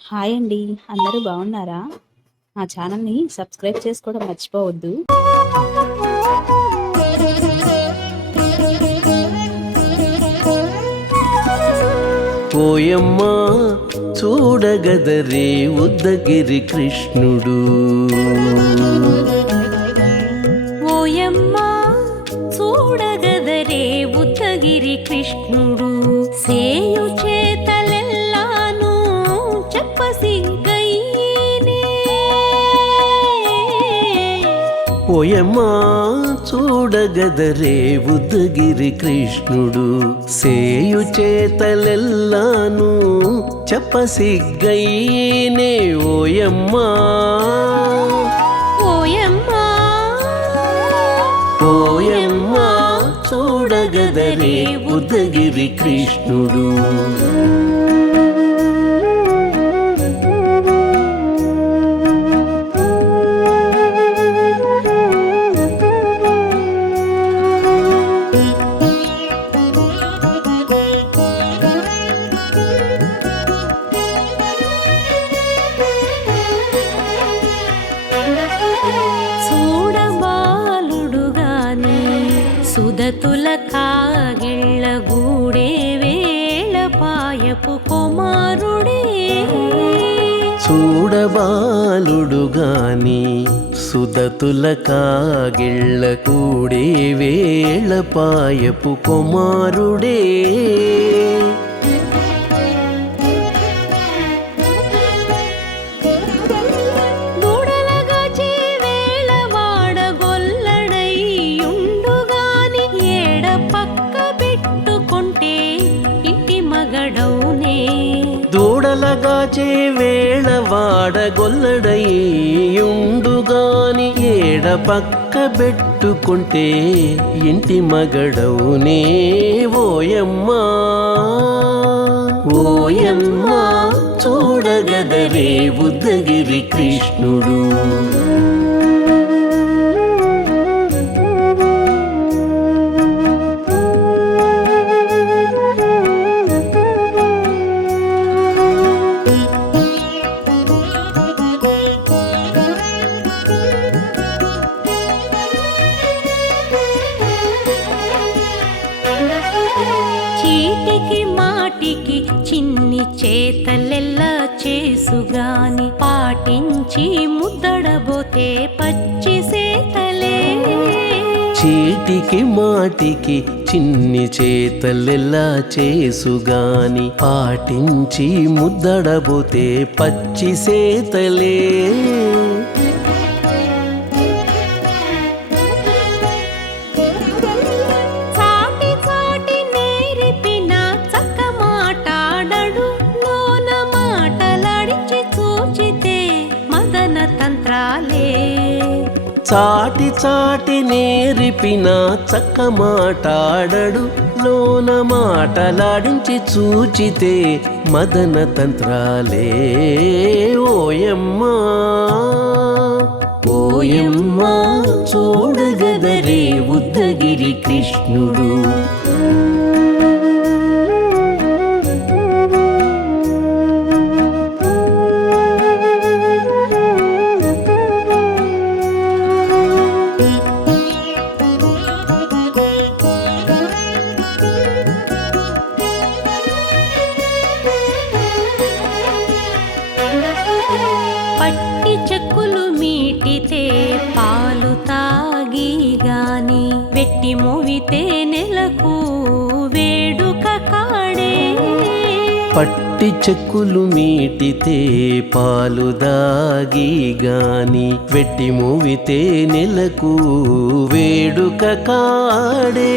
Hi అండి. అందరూ బాగున్నారా? మా ఛానల్‌ని సబ్స్క్రైబ్ చేసుకోవడం మర్చిపోవద్దు. ఓయమ్మా చూడగదరే ఉద్దగిరి కృష్ణుడు. ఓయమ్మా చూడగదరే ఉద్దగిరి కృష్ణుడు. సేయు చేతలెల్లాను చెప్పసిగ్గైనే. ఓయమ్మా చూడగదరే ఉద్దగిరి కృష్ణుడు. సేయు చేతలెల్లాను చెప్పసిగ్గైనే. ఓయమ్మా ఓయమ్మా ఓయమ్మా చూడగదరే ఉద్దగిరి కృష్ణుడు. చూడబాలుడుగాని సుదతుల కాగిళ్ళ గూడే వేళ పాయపు కుమారుడే. చూడబాలుడుగాని సుదతుల కాగిళ్ళ కూడే వేళ పాయపు కుమారుడే. దూడలగాచే వేళ వాడగొల్లడయ్యుండుగాని ఏడ పక్క పెట్టుకుంటే ఇంటి మగడౌనే. దూడలగాచే వేళ వాడగొల్లడయ్యుండుగాని ఏడ పక్క పెట్టుకుంటే ఇంటి మగడవునే. ఓయమ్మా ఓయమ్మా చూడగదరే ఉద్దగిరి కృష్ణుడు. చీటికి మాటికి చిన్ని చేతలెల్లా చేసుగాని పాటించి ముద్దడబోతే పచ్చి సేతలే. చీటికి మాటికి చిన్ని చేతలెల్లా చేసుగాని పాటించి ముద్దడబోతే పచ్చి సేతలే. చాటి చాటి నేరిపిన చక్క మాటాడడు లోన మాటలాడించి చూచితే మదన తంత్రాలే. చాటి చాటి నేరిపిన చక్క మాటాడడు లోన మాటలాడించి చూచితే మదన తంత్రాలే. ఓయమ్మా ఓయమ్మా చూడగదరే ఉద్దగిరి కృష్ణుడు. పట్టి చెక్కులు మీటితే పాలు తాగి గాని వెట్టి మోవితే నెలకు వేడుక కాడే. పట్టి చెక్కులు మీటితే పాలు దాగి గాని వెట్టి మూవితే నెలకు వేడుక కాడే.